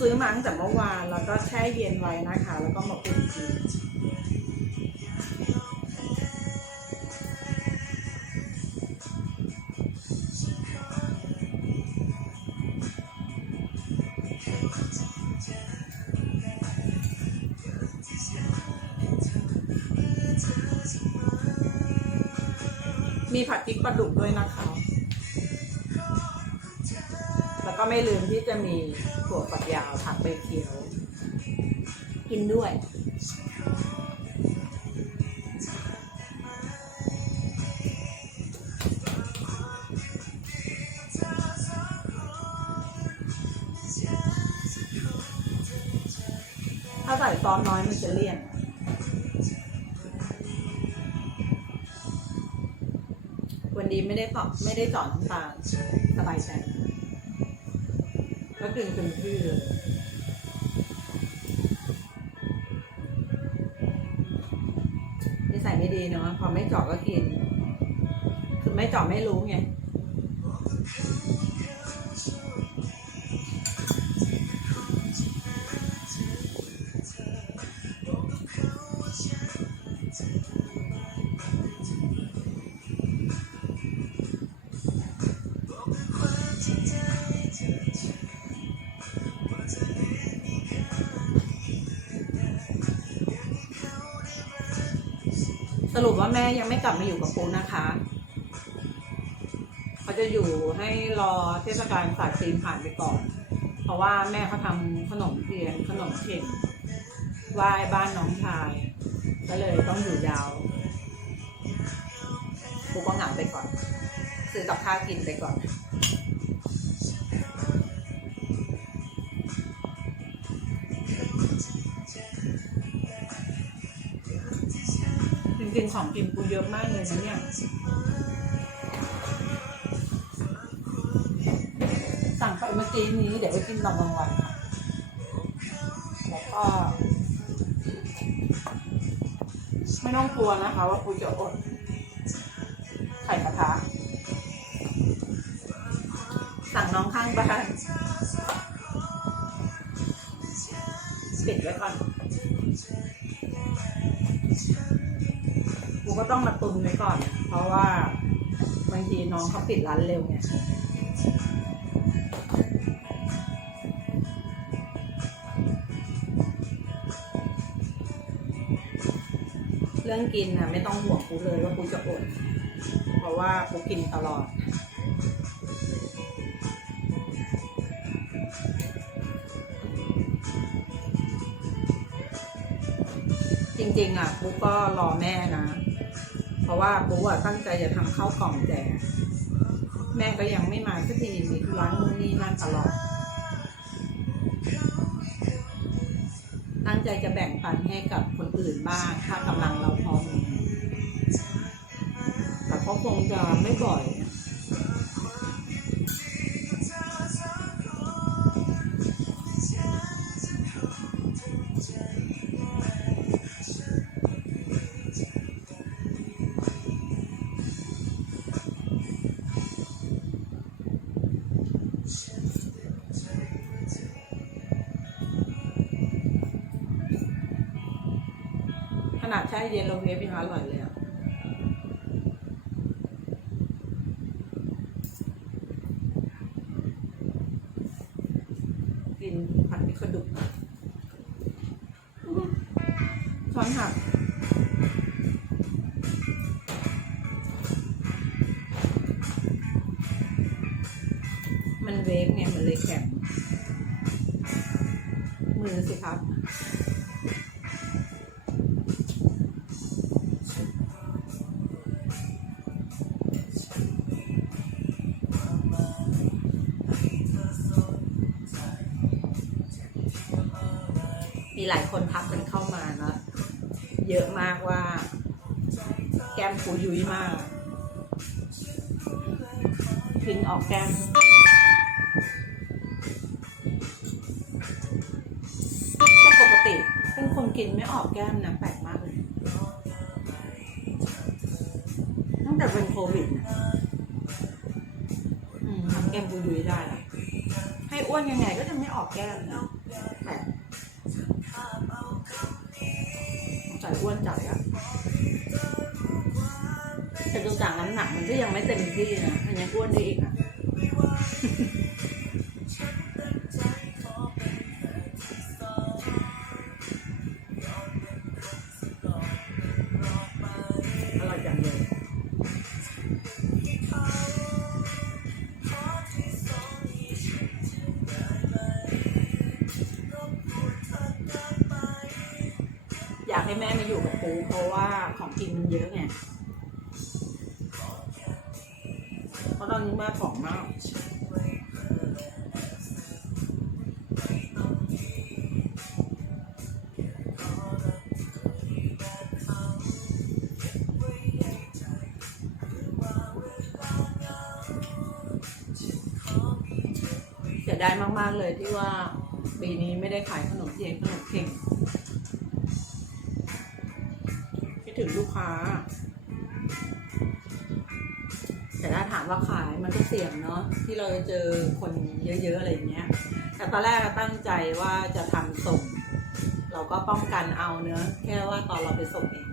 ซื้อมาตั้งแต่เมื่อวานแล้วก็แช่เย็นไว้นะคะ แล้วก็มาอุ่นกินมีผัดพริกปลาดุกด้วยนะคะ ก็ไม่ลืมที่จะมีถั่วฝักยาวผักใบเขียว กินด้วย ถ้าใส่ซอสน้อยมันจะเลี่ยนวันนี้ไม่ได้ตอบไม่ได้เจอดน้ำตาลสบายใจ ก็กินเต็มที่เลยนิสัยไม่ดีเนาะพอไม่เจาะก็กิน คือไม่เจาะไม่รู้ไง รุปว่าแม่ยังไม่กลับมาอยู่กับปูนะคะเขาจะอยู่ให้รอเทศกาลศาสตร์จีนผ่านไปก่อน เพราะว่าแม่เขาทำขนมเทียนขนมเข่งไหว้บ้านน้องชาย ก็เลยต้องอยู่ยาวปูก็เหงาไปก่อนซื้อกับข้าวกินไปก่อน จริงๆของกินปูเยอะมากเลยนะเนี่ยสั่งไปเมื่อกี้นี้เดี๋ยวไปกินตอนกลางวันค่ะแล้วก็ ไม่ต้องกลัวนะคะว่าปูจะอด ไข่กระทะสั่งน้องข้างบ้านปิดไว้ก่อน ก็ต้องมาตุนไว้ก่อน เพราะว่าบางทีน้องเขาปิดร้านเร็วไงเรื่องกินนะไม่ต้องห่วงกูเลยว่ากูจะอด เพราะว่ากูกินตลอด จริงๆอะปุ๊กก็รอแม่นะ เพราะว่าปุ๊อะตั้งใจจะทำข้าวกล่องแจกแม่ก็ยังไม่มาสักทีมีธุระนู่นนี่นั่นตลอด ตั้งใจจะแบ่งปันให้กับคนอื่นบ้างถ้ากำลังเราพอมีแต่ก็คงจะไม่บ่อย นาดแช่เย็นเราเทปยังอร่อยเลยอะกินผัดพริกกระดุกช้อนหักมันเวฟไงมันเลยแข็งมือสิครับ มีหลายคนทักกันเข้ามานะเยอะมากว่า แก้มปูยุ้ยมากกินออกแก้มแต่ปกติเป็นคนกินไม่ออกแก้มนะแปลกมากเลย ตั้งแต่เป็นโควิดนะอืมทำแก้มปูยุ้ยได้ ให้อ้วนยังไงก็จะไม่ออกแก้มนะแต่ใส่ อ้วนจัดอะแต่ดูจากน้ำหนักมันก็ยังไม่เต็มที่นะมันยังอ้วนได้อีกอะ ให้แม่มาอยู่กับปูเพราะว่าของกินมันเยอะไงเพราะตอนนี้แม่ผอมมากเสียดายมาก ๆ เลยที่ว่าปีนี้ไม่ได้ขายขนมเทียนขนมเข่ง ถึงลูกค้า แต่ถ้าถามว่าขายมันก็เสี่ยงเนาะที่เราจะเจอคนเยอะๆอะไรอย่างเงี้ย แต่ตอนแรกเราตั้งใจว่าจะทำส่ง เราก็ป้องกันเอาเนื้อแค่ว่าตอนเราไปส่งเอง